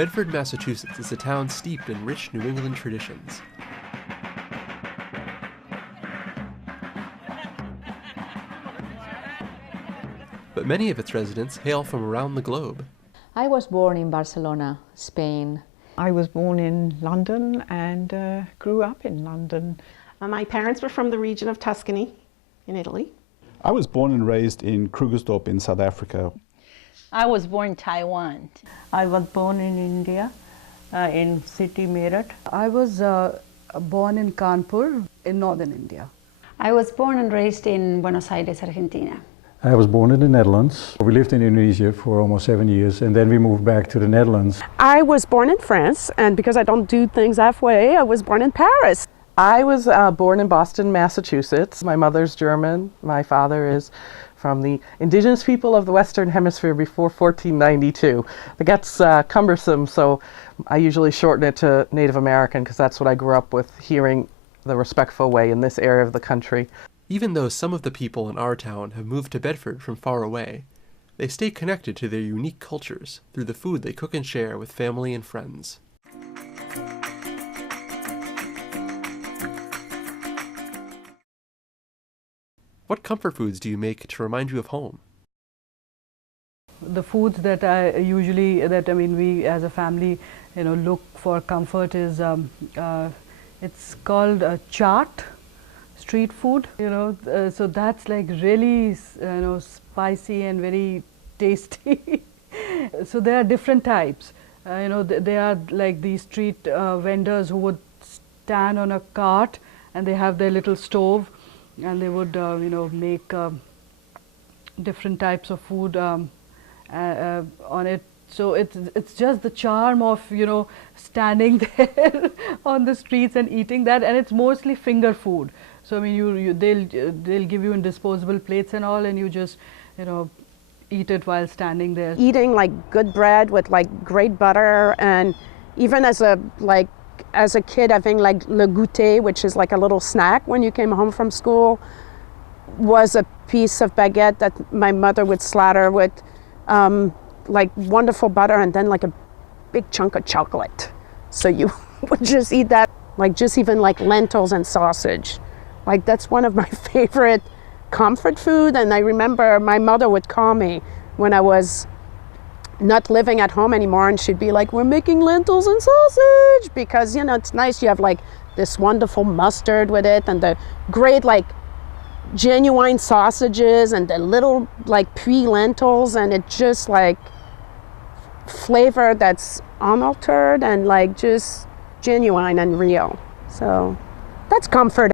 Bedford, Massachusetts is a town steeped in rich New England traditions. But many of its residents hail from around the globe. I was born in Barcelona, Spain. I was born in London and grew up in London. My parents were from the region of Tuscany in Italy. I was born and raised in Krugersdorp in South Africa. I was born in Taiwan. I was born in India, in city Meerut. I was born in Kanpur in northern India. I was born and raised in Buenos Aires, Argentina. I was born in the Netherlands. We lived in Indonesia for almost 7 years, and then we moved back to the Netherlands. I was born in France, and because I don't do things halfway, I was born in Paris. I was born in Boston, Massachusetts. My mother's German. My father is from the indigenous people of the Western Hemisphere before 1492. It gets cumbersome, so I usually shorten it to Native American because that's what I grew up with, hearing the respectful way in this area of the country. Even though some of the people in our town have moved to Bedford from far away, they stay connected to their unique cultures through the food they cook and share with family and friends. What comfort foods do you make to remind you of home? The foods that I usually, we as a family, look for comfort is, it's called chaat. Street food, so that's like really, spicy and very tasty. So there are different types. They are like these street vendors who would stand on a cart and they have their little stove and they would, make different types of food on it. So it's just the charm of, standing there on the streets and eating that, and it's mostly finger food. So I mean, they'll give you in disposable plates and all, and you just, eat it while standing there. Eating like good bread with like great butter, and even as a kid, having like le goûter, which is like a little snack when you came home from school, was a piece of baguette that my mother would slather with like wonderful butter and then like a big chunk of chocolate. So you would just eat that, like just even like lentils and sausage. Like that's one of my favorite comfort food. And I remember my mother would call me when I was not living at home anymore, and she'd be like, "We're making lentils and sausage," because it's nice. You have like this wonderful mustard with it and the great like genuine sausages and the little like pea lentils, and it just like flavor that's unaltered and like just genuine and real. So that's comfort.